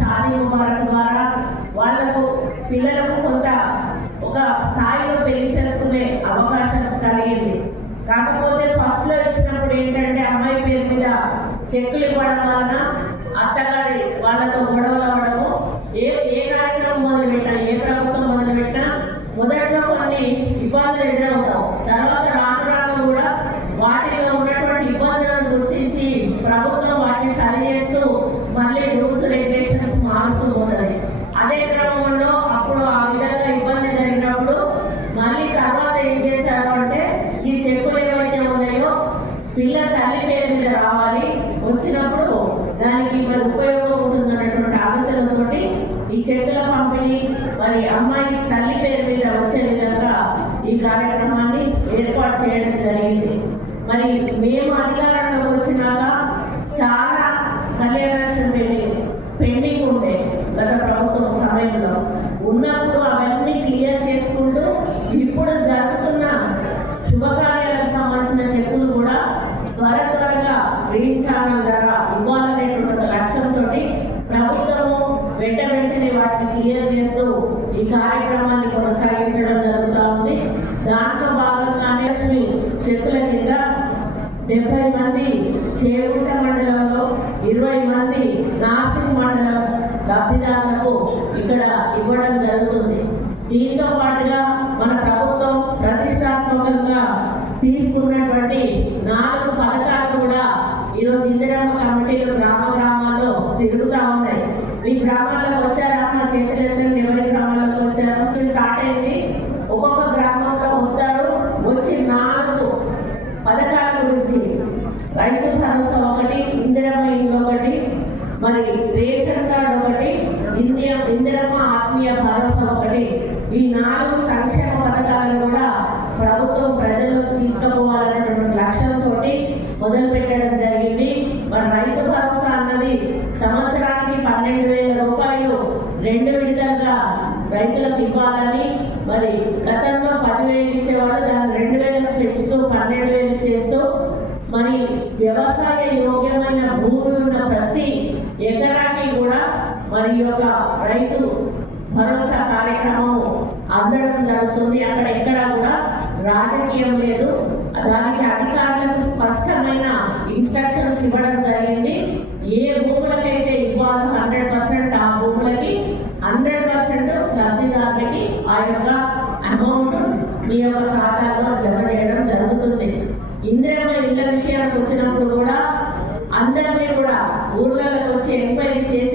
షాదీ ముబారక్ ద్వారా వాళ్లకు పిల్లలకు కొంత ఒక స్థాయిలో పెళ్లి చేసుకునే అవకాశం కలిగింది. కాకపోతే ఫస్ట్ లో ఇచ్చినప్పుడు ఏంటంటే అమ్మాయి పేరు మీద చెక్కులు ఇవ్వడం వలన అత్తగారి వాళ్ళతో గొడవలు అవ్వడము, ఏ కార్యక్రమం మొదలుపెట్టినా, ఏ ప్రభుత్వం మొదలుపెట్టినా మొదట్లో కొన్ని ఇబ్బందులు ఎదురవుతావు. తర్వాత రాను రాను కూడా వాటిలో ఉన్నటువంటి ఇబ్బందులను గుర్తించి ప్రభుత్వం వాటిని సరి చేస్తూ మళ్ళీ రూల్స్ రెగ్యులేషన్స్ మారుస్తూ పోతుంది. అదే క్రమంలో అప్పుడు ఆ విధంగా ఇబ్బంది జరిగినప్పుడు మళ్ళీ తర్వాత ఏం చేశారు అంటే ఈ చెక్కులు ఏవైతే ఉన్నాయో పిల్ల తల్లి పేరు మీద రావాలి, వచ్చినప్పుడు దానికి మరి ఉపయోగం ఉంటుంది అన్నటువంటి ఆలోచనతోటి ఈ చెక్కుల పంపిణీ మరి అమ్మాయి తల్లి పేరు మీద వచ్చే విధంగా ఈ కార్యక్రమాన్ని ఏర్పాటు చేయడం జరిగింది. మరి మేము అధికారంలోకి వచ్చినాక చాలా కళ్యాణాక్షం పెండింగ్ ఉండే గత ప్రభుత్వం సమయంలో ఉన్నప్పుడు అవన్నీ క్లియర్ చేసుకుంటూ ఇప్పుడు జరుగుతున్న శుభకార్యాలకు సంబంధించిన చెక్కులు కూడా త్వరగా గ్రీన్ ఛానల్ ద్వారా ఇవ్వాలనేటువంటి లక్ష్యంతో ప్రభుత్వము వెంటనే వాటిని క్లియర్ చేస్తూ ఈ కార్యక్రమాన్ని కొనసాగించడం జరుగుతూ ఉంది. దాంట్లో భాగంగానే చెక్కుల కింద 70 మంది చేగుంట మండలంలో, 20 మంది నార్సింగ్ మండలం లబ్ధిదారులకు ఇక్కడ ఇవ్వడం జరుగుతుంది. దీంతో పాటుగా మన ప్రభుత్వం ప్రతిష్టాత్మకంగా తీసుకున్నటువంటి 4 పథకాలు కూడా ఈరోజు ఇందిరమ్మ కమిటీలు గ్రామాల్లో తిరుగుతూ ఉన్నాయి. ఈ గ్రామాల్లోకి వచ్చారా? మా చేతులు ఎత్తండి ఎవరి గ్రామాల్లోకి వచ్చారు. స్టార్ట్ అయింది. ఒక్కొక్క గ్రామంలో వస్తారు. వచ్చి 4 పథకాల గురించి, రైతు భరోసా ఒకటి, ఇందిరమ్మ ఇల్లు ఒకటి, మరి రేషన్ కార్డు ఒకటి, ఇందిరమ్మ ఆత్మీయ భరోసా ఒకటి, ఈ 4 సంక్షేమ పథకాలను కూడా ప్రభుత్వం ప్రజలకు తీసుకుపోవాలనేటువంటి లక్ష్యంతో మొదలు పెట్టడం జరిగింది. మరి రైతు భరోసా అన్నది సంవత్సరానికి 12,000 రూపాయలు 2 విడతలుగా రైతులకు ఇవ్వాలని, మరి గతంలో 10,000 ఇచ్చేవాడు, దాన్ని 2,000 పెంచుతూ 12,000 చేస్తూ మరి వ్యవసాయ యోగ్యమైన భూమి ఉన్న ప్రతి ఎకరానికి కూడా మరి యొక్క రైతు భరోసా కార్యక్రమం అందడం జరుగుతుంది. అక్కడ ఎక్కడ కూడా రాజకీయం లేదు. దానికి అధికారులకు స్పష్టమైన ఇన్స్ట్రక్షన్స్ ఇవ్వడం జరిగింది. ఏ భూములకైతే ఇవ్వాలో 100% ఆ భూములకి 100% లబ్ధిదారులకి ఆ యొక్క అమౌంట్ మీ యొక్క ఖాతాలో జమ చేయడం జరుగుతుంది. ఇందిరమ్మ ఇళ్ల విషయానికి వచ్చినప్పుడు కూడా అందరినీ కూడా ఊర్లలోకి వచ్చి ఎంక్వైరీ చేసి